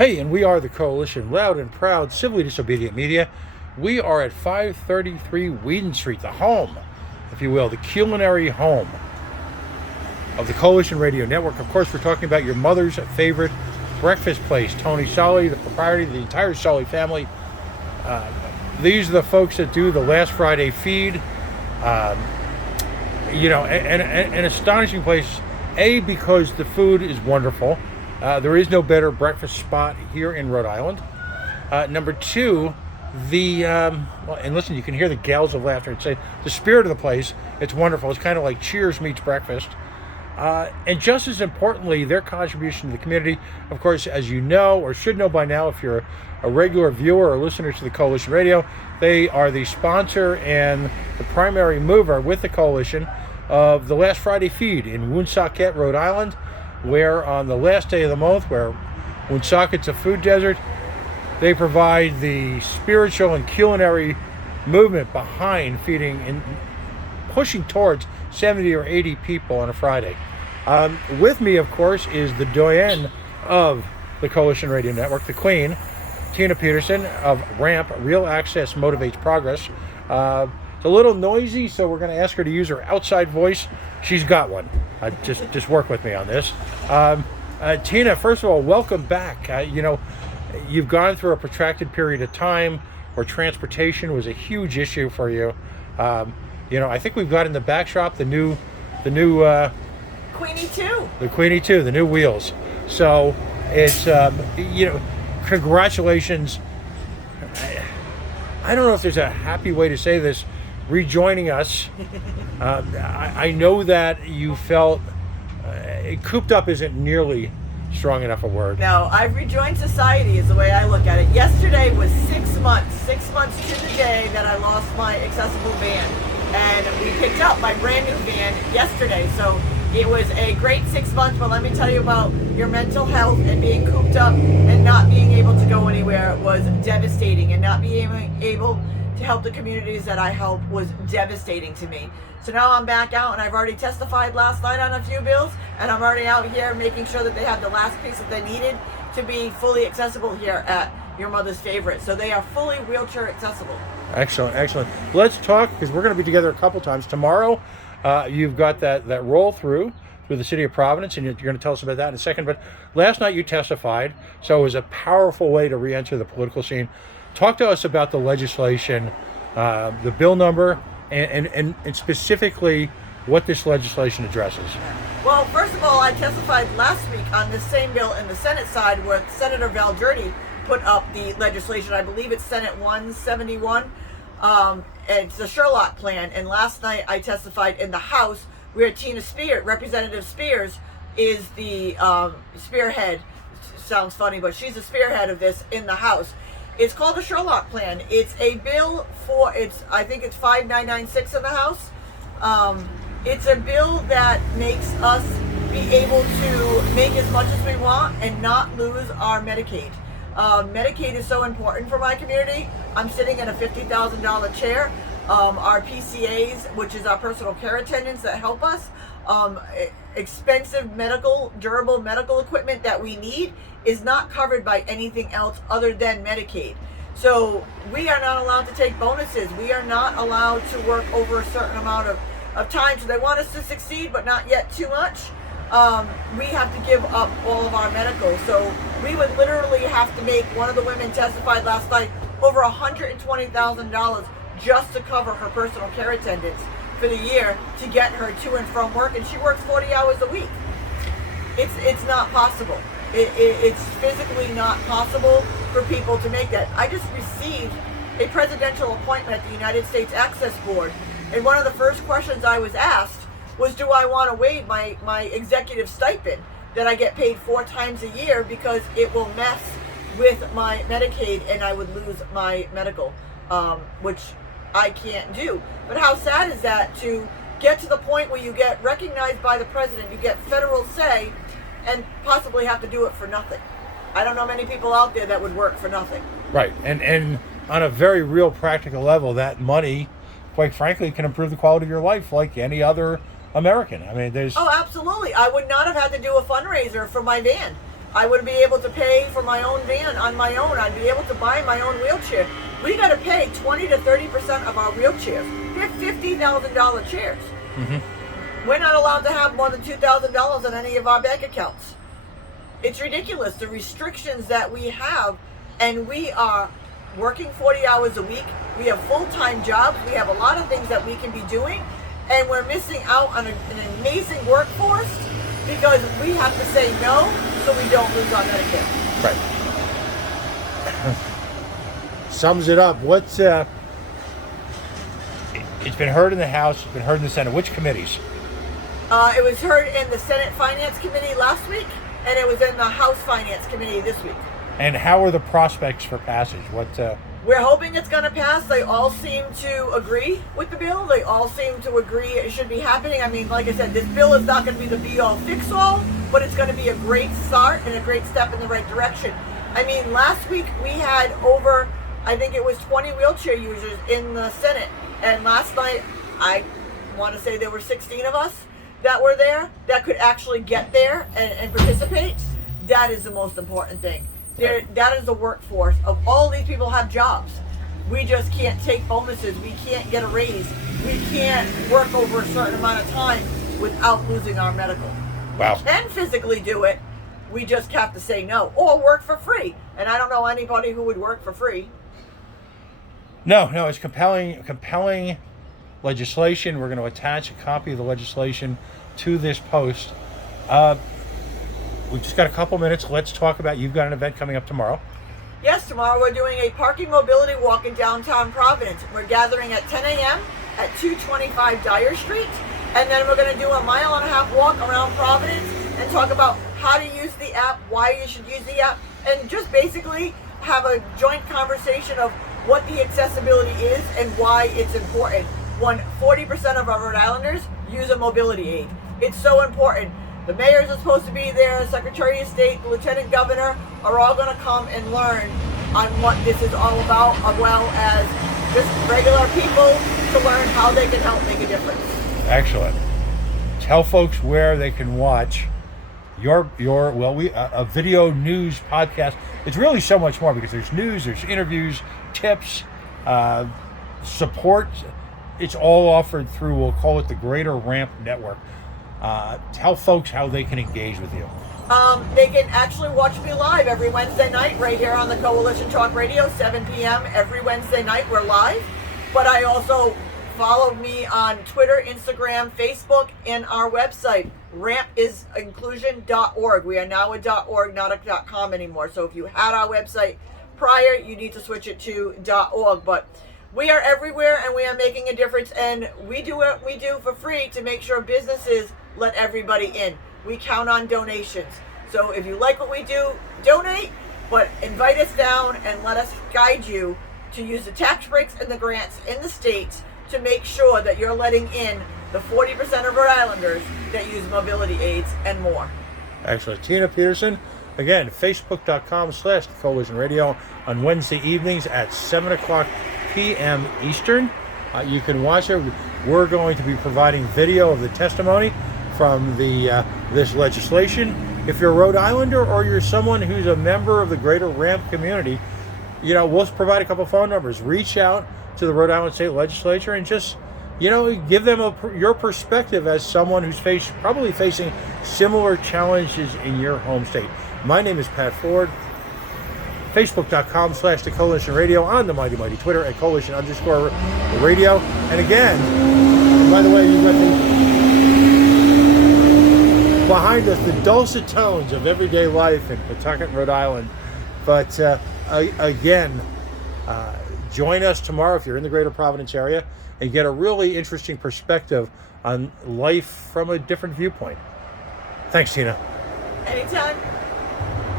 Hey, and we are the Coalition, loud and proud, civilly disobedient media. We are at 533 Weeden Street, the home, if you will, the culinary home of the Coalition Radio Network. Of course, we're talking about your mother's favorite breakfast place, Tony Solly, the proprietor, the entire Solly family. These are the folks that do the Last Friday feed. An astonishing place, A, because the food is wonderful. There is no better breakfast spot here in Rhode Island. Number two, and listen, you can hear the gals of laughter and say the spirit of the place. It's wonderful. It's kind of like Cheers meets breakfast. And just as importantly, their contribution to the community, of course, as you know or should know by now, if you're a regular viewer or listener to the Coalition Radio, they are the sponsor and the primary mover with the Coalition of the Last Friday feed in Woonsocket, Rhode Island, where on the last day of the month, where Woonsocket's a food desert, they provide the spiritual and culinary movement behind feeding and pushing towards 70 or 80 people on a Friday. With me, of course, is the doyenne of the Coalition Radio Network, the Queen, Tina Pedersen of RAMP, Real Access Motivates Progress. It's a little noisy, so we're going to ask her to use her outside voice. She's got one. Just work with me on this. Tina, first of all, welcome back. You've gone through a protracted period of time where transportation was a huge issue for you. I think we've got in the backdrop the new Queenie 2. The Queenie 2, the new wheels. So it's congratulations. I don't know if there's a happy way to say this, rejoining us. I know that you felt cooped up isn't nearly strong enough a word. No, I've rejoined society is the way I look at it. Yesterday was 6 months to the day that I lost my accessible van. And we picked up my brand new van yesterday. So it was a great 6 months, but let me tell you about your mental health and being cooped up and not being able to go anywhere was devastating, and not being able to help the communities that I help was devastating to me. So now I'm back out, and I've already testified last night on a few bills, and I'm already out here making sure that they have the last piece that they needed to be fully accessible here at your mother's favorite. So they are fully wheelchair accessible. Excellent. Let's talk, because we're going to be together a couple times. Tomorrow, you've got that roll through the city of Providence, and you're going to tell us about that in a second. But last night you testified, so it was a powerful way to re-enter the political scene. Talk to us about the legislation, the bill number, and specifically what this legislation addresses. Well, first of all, I testified last week on this same bill in the Senate side, where Senator Valdirdi put up the legislation. I believe it's Senate 171. It's the Sherlock plan. And last night I testified in the House, where Representative Spears, is the spearhead. Sounds funny, but she's the spearhead of this in the House. It's called the Sherlock plan. It's a bill I think it's 5996 in the House. It's a bill that makes us be able to make as much as we want and not lose our Medicaid. Medicaid is so important for my community. I'm sitting in a $50,000 chair. Our PCAs, which is our personal care attendants that help us, expensive durable medical equipment that we need is not covered by anything else other than Medicaid. So we are not allowed to take bonuses. We are not allowed to work over a certain amount of time. So they want us to succeed, but not yet too much. We have to give up all of our medical. So we would literally have to make, one of the women testified last night, over $120,000 just to cover her personal care attendants for the year to get her to and from work, and she works 40 hours a week. It's not possible. It's physically not possible for people to make that. I just received a presidential appointment at the United States Access Board, and one of the first questions I was asked was, do I want to waive my executive stipend that I get paid 4 times a year, because it will mess with my Medicaid and I would lose my medical, which I can't do. But how sad is that, to get to the point where you get recognized by the president, you get federal say, and possibly have to do it for nothing? I don't know many people out there that would work for nothing. Right, and on a very real practical level, that money, quite frankly, can improve the quality of your life like any other American. I mean, there's... Oh, absolutely. I would not have had to do a fundraiser for my van I would be able to pay for my own van on my own. I'd be able to buy my own wheelchair. We got to pay 20 to 30% of our wheelchairs. They're $50,000 chairs. Mm-hmm. We're not allowed to have more than $2,000 in any of our bank accounts. It's ridiculous, the restrictions that we have, and we are working 40 hours a week. We have full-time jobs. We have a lot of things that we can be doing, and we're missing out on an amazing workforce because we have to say no so we don't lose our Medicare. Right. Sums it up. What's it's been heard in the House, it's been heard in the Senate. Which committees? It was heard in the Senate Finance Committee last week, and it was in the House Finance Committee this week. And how are the prospects for passage? We're hoping it's going to pass. They all seem to agree with the bill. They all seem to agree it should be happening. I mean, like I said, this bill is not going to be the be-all, fix-all, but it's going to be a great start and a great step in the right direction. I mean, last week we had over, I think it was 20 wheelchair users in the Senate. And last night, I want to say there were 16 of us that were there that could actually get there and participate. That is the most important thing. That is the workforce of all these people have jobs. We just can't take bonuses. We can't get a raise. We can't work over a certain amount of time without losing our medical. Wow. We can physically do it. We just have to say no or work for free. And I don't know anybody who would work for free. No, it's compelling legislation. We're going to attach a copy of the legislation to this post. We've just got a couple minutes. Let's talk about, you've got an event coming up tomorrow. Yes, tomorrow we're doing a parking mobility walk in downtown Providence. We're gathering at 10 a.m. at 225 Dyer Street. And then we're going to do a 1.5 mile walk around Providence and talk about how to use the app, why you should use the app, and just basically have a joint conversation of what the accessibility is and why it's important. When 40% of our Rhode Islanders use a mobility aid. It's so important. The mayors are supposed to be there, Secretary of State, the Lieutenant Governor are all going to come and learn on what this is all about, as well as just regular people to learn how they can help make a difference. Excellent. Tell folks where they can watch a video news podcast. It's really so much more because there's news, there's interviews, tips, support. It's all offered through, we'll call it the Greater Ramp Network. Tell folks how they can engage with you. They can actually watch me live every Wednesday night right here on the Coalition Talk Radio, 7 p.m. every Wednesday night. We're live. But I also follow me on Twitter, Instagram, Facebook, and our website, rampisinclusion.org. We are now a .org, not a .com anymore. So if you had our website prior, you need to switch it to .org. But we are everywhere, and we are making a difference. And we do what we do for free to make sure businesses let everybody in. We count on donations. So if you like what we do, donate, but invite us down and let us guide you to use the tax breaks and the grants in the states to make sure that you're letting in the 40% of Rhode Islanders that use mobility aids and more. Excellent. Tina Pedersen, again, facebook.com/Coalition Radio on Wednesday evenings at 7 o'clock p.m. Eastern. You can watch it. We're going to be providing video of the testimony from this legislation. If you're a Rhode Islander or you're someone who's a member of the Greater Ramp community, we'll provide a couple phone numbers. Reach out to the Rhode Island State Legislature and just, give them your perspective as someone who's probably facing similar challenges in your home state. My name is Pat Ford. Facebook.com/The Coalition Radio, on the mighty Twitter at Coalition_Radio. And again, by the way, you've got behind us the dulcet tones of everyday life in Pawtucket, Rhode Island. But again, join us tomorrow if you're in the Greater Providence area and get a really interesting perspective on life from a different viewpoint. Thanks, Tina. Anytime.